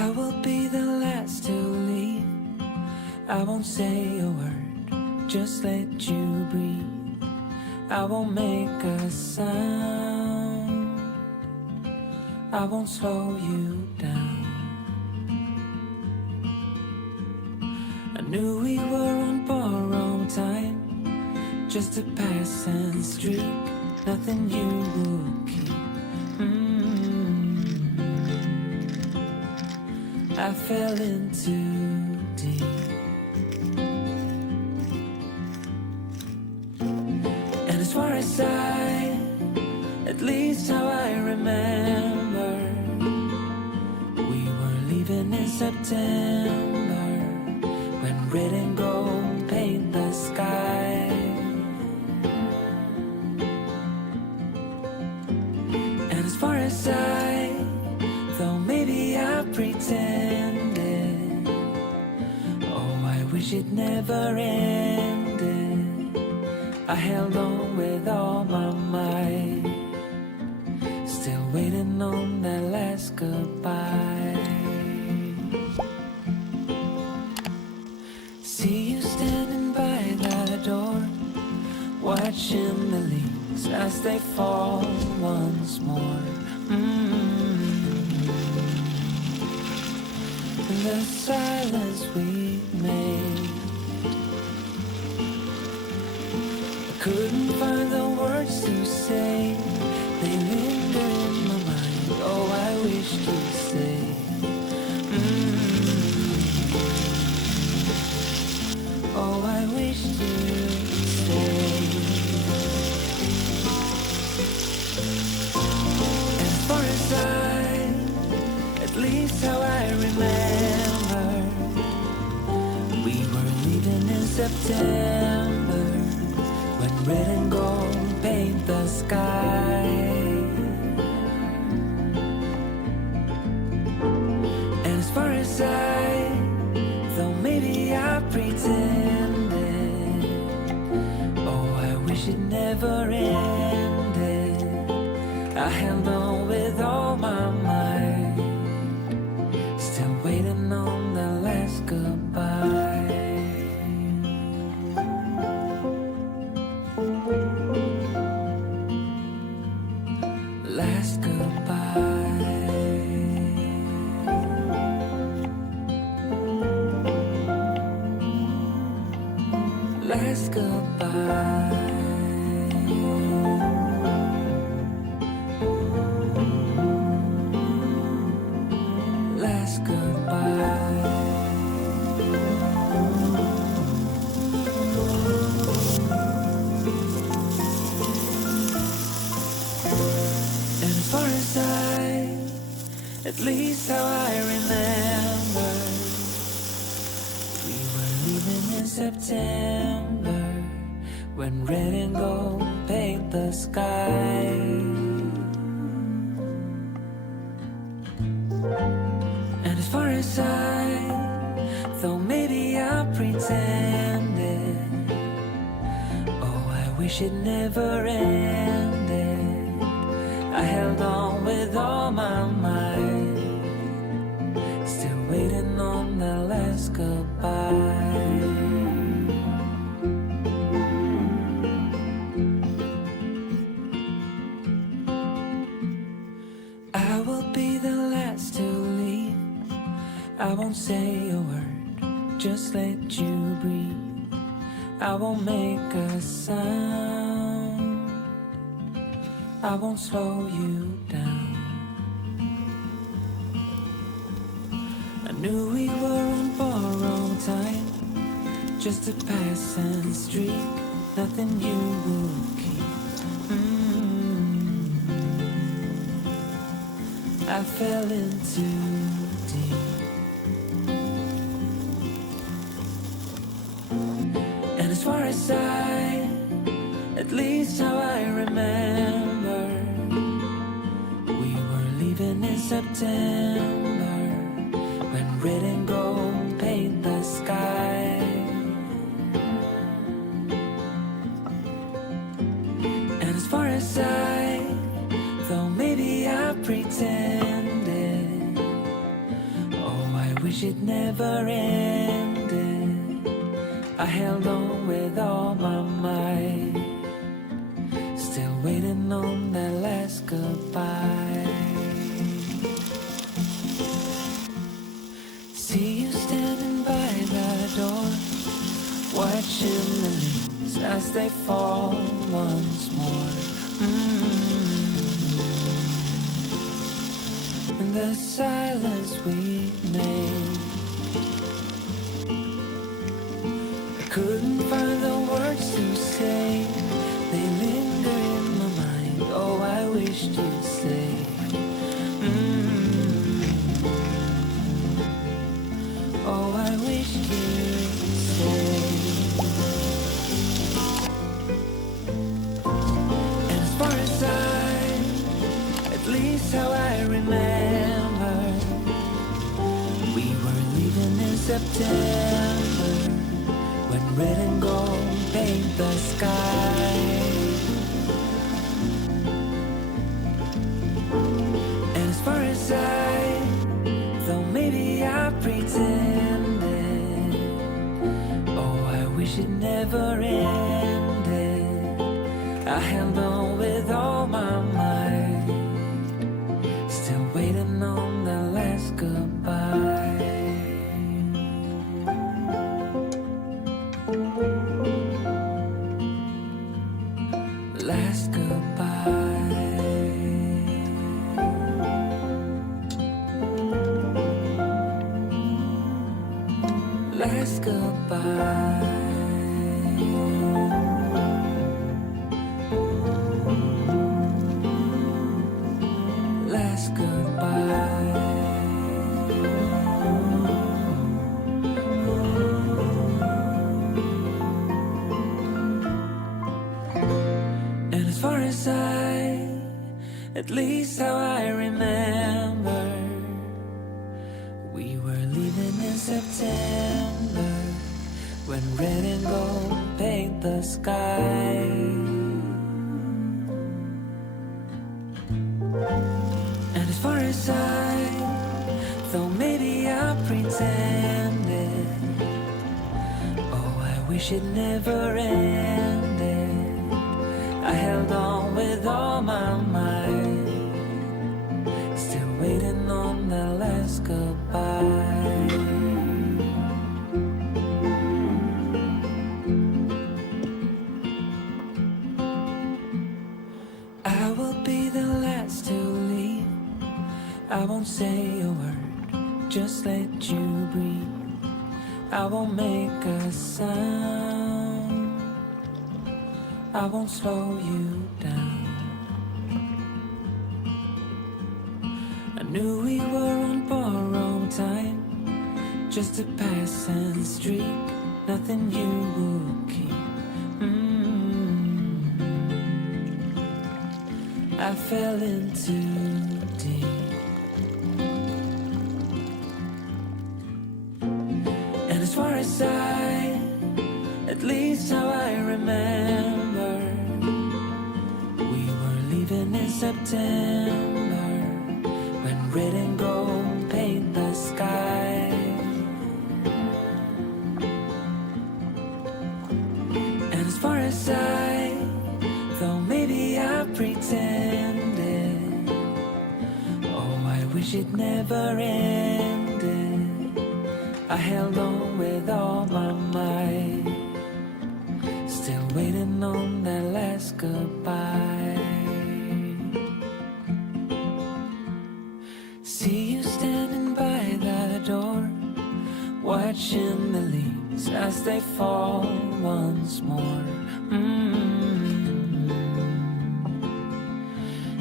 I will be the last to leave. I won't say a word, just let you breathe. I won't make a sound, I won't slow you down. I knew we were on borrowed time, just a passing streak, nothing you would keep. I fell in too deep. And as far as at least how I remember, we were leaving in September, when red and gold paint the sky. And as far as though maybe I pretended, oh, I wish it never ended. I held on with all my might, still waiting on that last goodbye. See you standing by the door, watching the leaves as they fall once more. The silence we made, I couldn't find the words to say. They linger in my mind. Oh, I wish to say. Oh, I wish to say. As far as at least how I remember, we were leaving in September, when red and gold paint the sky. And as far as though maybe I pretended, oh, I wish it never ended. I held on with all my might, still waiting on the last goodbye. Last goodbye. Last goodbye. Last goodbye. And as far as at least how I remember, we were leaving in September, when red and gold paint the sky. And as far as though maybe I pretended, oh, I wish it never ended. I held on with all my might, still waiting on the last goodbye. I will be the last to leave. I won't say a word, just let you breathe. I won't make a sound, I won't slow you down. I knew we were on borrowed time, just a passing streak, nothing you would keep. I fell in too deep. And as far as at least how I remember, we were leaving in September, when red and gold paint the sky. And as far as though maybe I pretended, oh, wish it never ended. I held on with all my might, still waiting on that last goodbye. See you standing by the door, watching the leaves as they fall once more. In the silence we made, I couldn't find the words to say. They linger in my mind. Oh, I wish you'd stay. Oh, I wish you'd stay. And as far as at least how I remember, we were leaving in September, when red and gold paint the sky. And as far as though maybe I pretended, oh, I wish it never ended. I held on with all my might, still waiting on the last goodbye. Last goodbye. Last goodbye. Last goodbye. And as far as at least how I remember, we were leaving in September, when red and gold paint the sky. And as far as though maybe I pretended, oh, I wish it never ended. I held on with all my might, still waiting on the last goodbye. I will be the last to leave. I won't say a word, just let you breathe. I won't make a sound, I won't slow you down. I knew we were on borrowed time, just a passing streak, nothing you would keep. I fell in too deep. And as far as at least how I remember, we were leaving in September, when red and gold paint the sky. And as far as though maybe I pretended, oh, I wish it never ended. I held on with all my might, still waiting on that last goodbye. See you standing by the door, watching the leaves as they fall once more.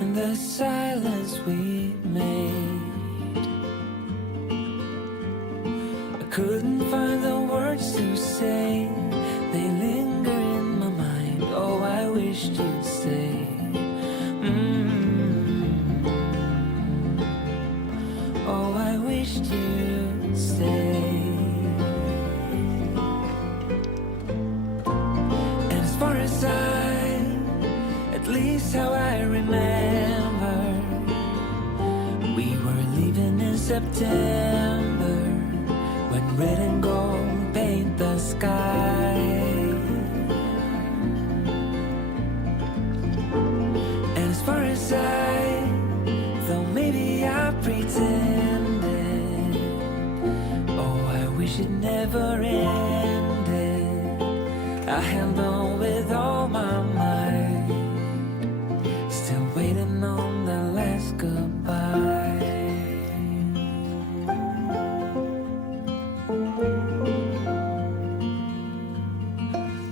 In the silence we made, I couldn't find the words to say. They linger in my mind. Oh, I wished you'd stay. Oh, I wished you'd stay. And as far as at least how I remember, we were leaving in September, red and gold paint the sky. And as far as though maybe I pretended, oh, I wish it never ended. I held on with all my might, still waiting on the last goodbye.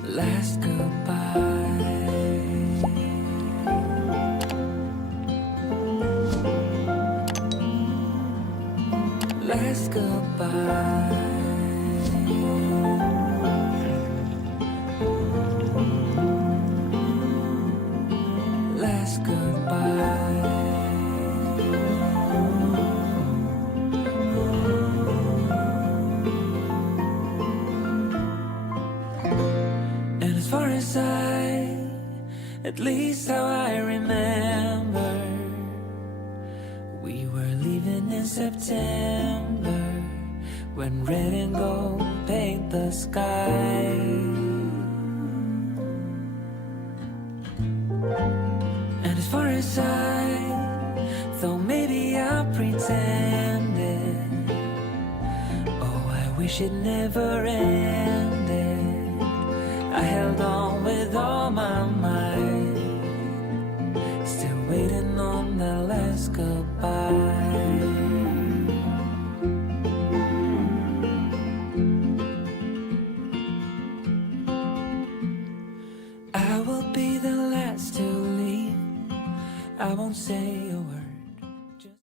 Last goodbye. Last goodbye. Last goodbye. And as far as at least how I remember, we were leaving in September, when red and gold paint the sky. And as far as though maybe I pretended, oh, I wish it never ended. I held on with all my might, still waiting on the last goodbye. I will be the last to leave. I won't say a word,